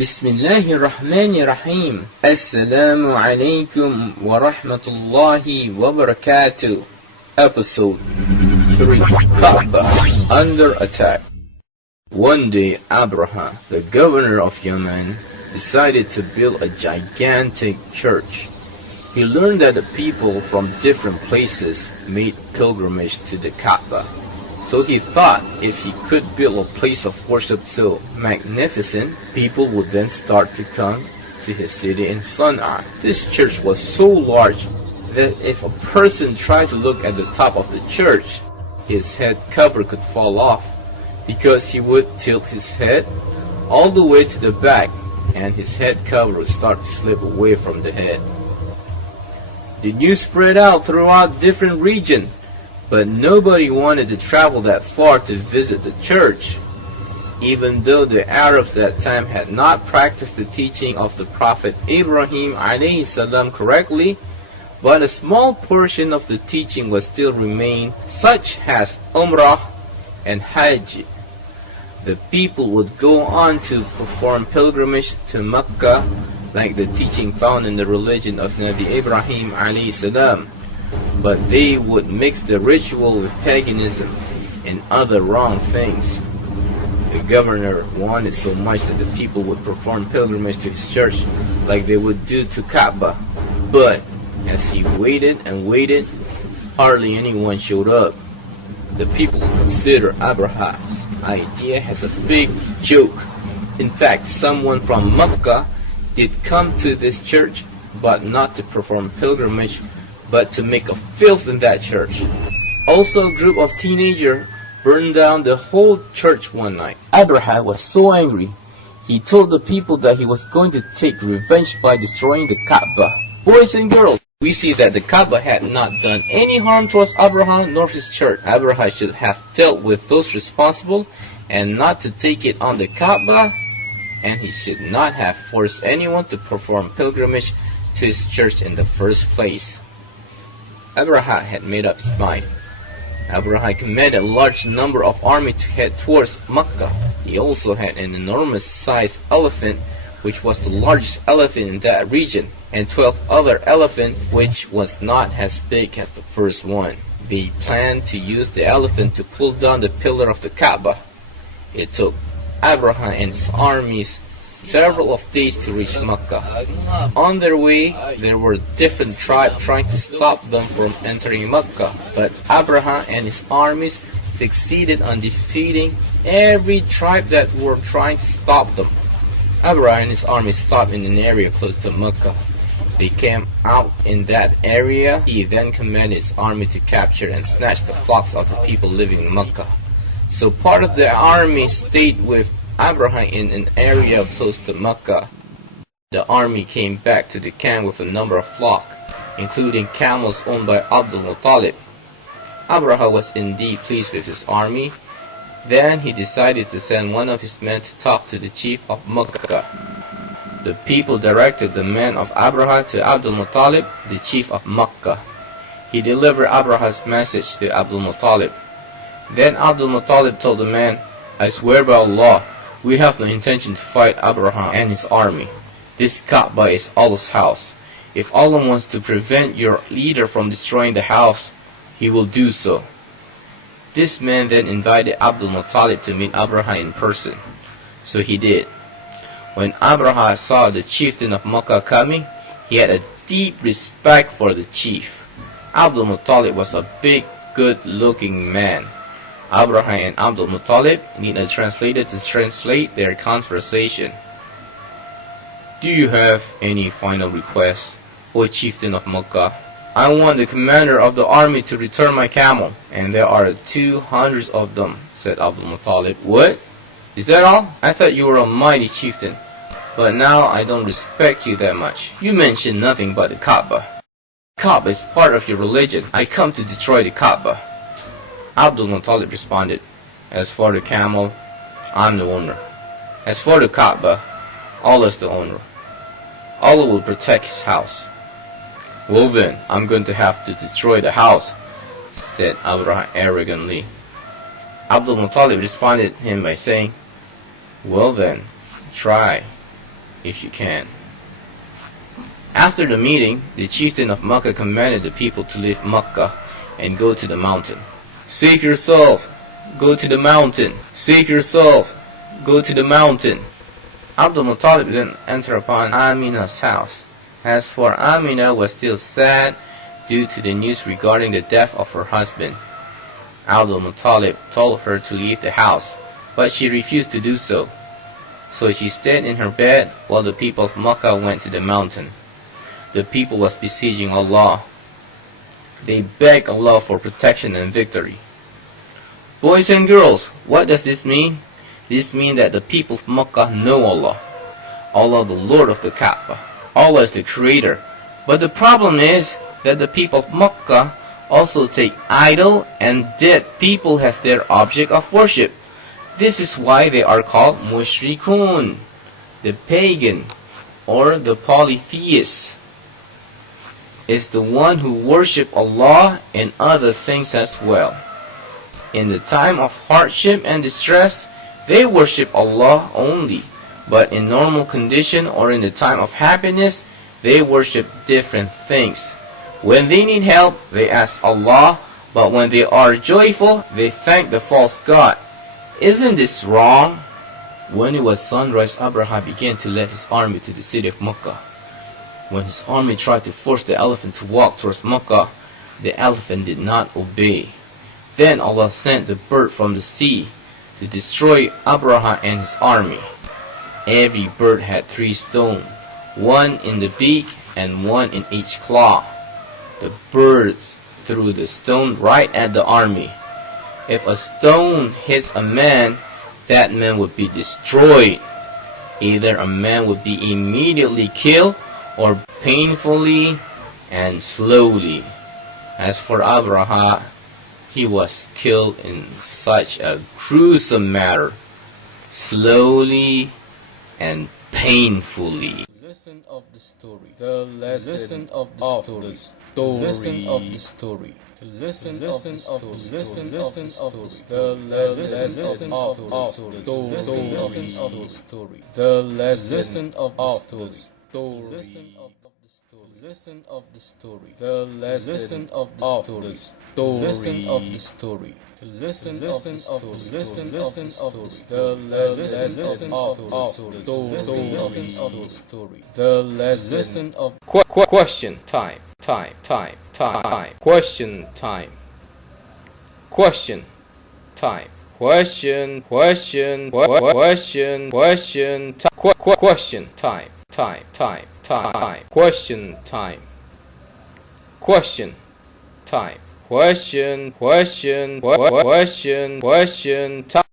Bismillahirrahmanirrahim. Assalamu alaikum wa rahmatullahi wa barakatuh. Episode 3. Kaaba under attack. One day, Abraha, the governor of Yemen, decided to build a gigantic church. He learned that the people from different places made pilgrimage to the Kaaba. So he thought if he could build a place of worship so magnificent, people would then start to come to his city in Sana'a. This church was so large that if a person tried to look at the top of the church, his head cover could fall off, because he would tilt his head all the way to the back and his head cover would start to slip away from the head. The news spread out throughout different regions, but nobody wanted to travel that far to visit the church, even though the Arabs that time had not practiced the teaching of the Prophet Ibrahim alayhi salam correctly, but a small portion of the teaching was still remained, such as Umrah and Hajj. The people would go on to perform pilgrimage to Mecca, like the teaching found in the religion of Nabi Ibrahim alayhi salam, but they would mix the ritual with paganism and other wrong things. The governor wanted so much that the people would perform pilgrimage to his church like they would do to Kaaba, but as he waited and waited, hardly anyone showed up. The people would consider Abraha's idea as a big joke. In fact, someone from Mecca did come to this church, but not to perform pilgrimage, but to make a filth in that church. Also, a group of teenagers burned down the whole church one night. Abraha was so angry, he told the people that he was going to take revenge by destroying the Kaaba. Boys and girls, we see that the Kaaba had not done any harm towards Abraha nor his church. Abraha should have dealt with those responsible and not to take it on the Kaaba, and he should not have forced anyone to perform pilgrimage to his church in the first place. Abraha had made up his mind. Abraha commanded a large number of army to head towards Mecca. He also had an enormous sized elephant, which was the largest elephant in that region, and 12 other elephants, which was not as big as the first one. They planned to use the elephant to pull down the pillar of the Kaaba. It took Abraha and his armies several of days to reach Mecca. On their way, there were different tribes trying to stop them from entering Mecca, but Abraha and his armies succeeded on defeating every tribe that were trying to stop them. Abraha and his army stopped in an area close to Mecca. They camped out in that area. He then commanded his army to capture and snatch the flocks of the people living in Mecca. So part of the army stayed with Abraha in an area close to Mecca. The army came back to the camp with a number of flocks, including camels owned by Abdul Mutalib. Abraha was indeed pleased with his army. Then he decided to send one of his men to talk to the chief of Mecca. The people directed the men of Abraha to Abdul Mutalib, the chief of Mecca. He delivered Abraha's message to Abdul Mutalib. Then Abdul Mutalib told the man, "I swear by Allah, we have no intention to fight Abraha and his army. This Kaaba is Allah's house. If Allah wants to prevent your leader from destroying the house, he will do so." This man then invited Abdul Mutalib to meet Abraha in person. So he did. When Abraha saw the chieftain of Mecca coming, he had a deep respect for the chief. Abdul Mutalib was a big, good-looking man. Abraha and Abdul Mutalib need a translator to translate their conversation. "Do you have any final requests, O chieftain of Mecca?" "I want the commander of the army to return my camel, and there are 200 of them," said Abdul Mutalib. "What? Is that all? I thought you were a mighty chieftain, but now I don't respect you that much. You mentioned nothing but the Kaaba. Kaaba is part of your religion. I come to destroy the Kaaba." Abdul Mutalib responded, "As for the camel, I'm the owner. As for the Kaaba, Allah is the owner. Allah will protect his house." "Well then, I'm going to have to destroy the house," said Abraha arrogantly. Abdul Mutalib responded him by saying, "Well then, try." if you can. After the meeting, the chieftain of Mecca commanded the people to leave Mecca and go to the mountain. Seek yourself, go to the mountain. Seek yourself, go to the mountain. Abdul Mutalib then entered upon Amina's house. As for Amina was still sad due to the news regarding the death of her husband. Abdul Mutalib told her to leave the house, but she refused to do so. So she stayed in her bed while the people of Mecca went to the mountain. The people was besieging Allah. They begged Allah for protection and victory. Boys and girls, what does this mean? This means that the people of Mecca know Allah. Allah the Lord of the Kaaba. Allah is the creator. But the problem is that the people of Mecca also take idol and dead people as their object of worship. This is why they are called mushrikun, the pagan or the polytheist. Is the one who worship Allah and other things as well. In the time of hardship and distress, they worship Allah only, but in normal condition or in the time of happiness, they worship different things. When they need help, they ask Allah, but when they are joyful, they thank the false god. Isn't this wrong? When it was sunrise, Abraha began to lead his army to the city of Mecca. When his army tried to force the elephant to walk towards Mecca, the elephant did not obey. Then Allah sent the bird from the sea to destroy Abraha and his army. Every bird had 3 stones, one in the beak and one in each claw. The birds threw the stone right at the army. If a stone hits a man, that man would be destroyed. Either a man would be immediately killed or painfully and slowly. As for Abraha, he was killed in such a gruesome manner, slowly and painfully. Lesson of the story. The lesson of the story. The lesson of the story. The lesson of the story. The lesson of the story. The lesson of the story. The lesson of the story. Lesson of the story. The lesson of the story. The lesson of the story. The lesson of the story. Lesson of the story. The lesson of Question time. Question time. Question time. Question time. Question time. Question time. Question time.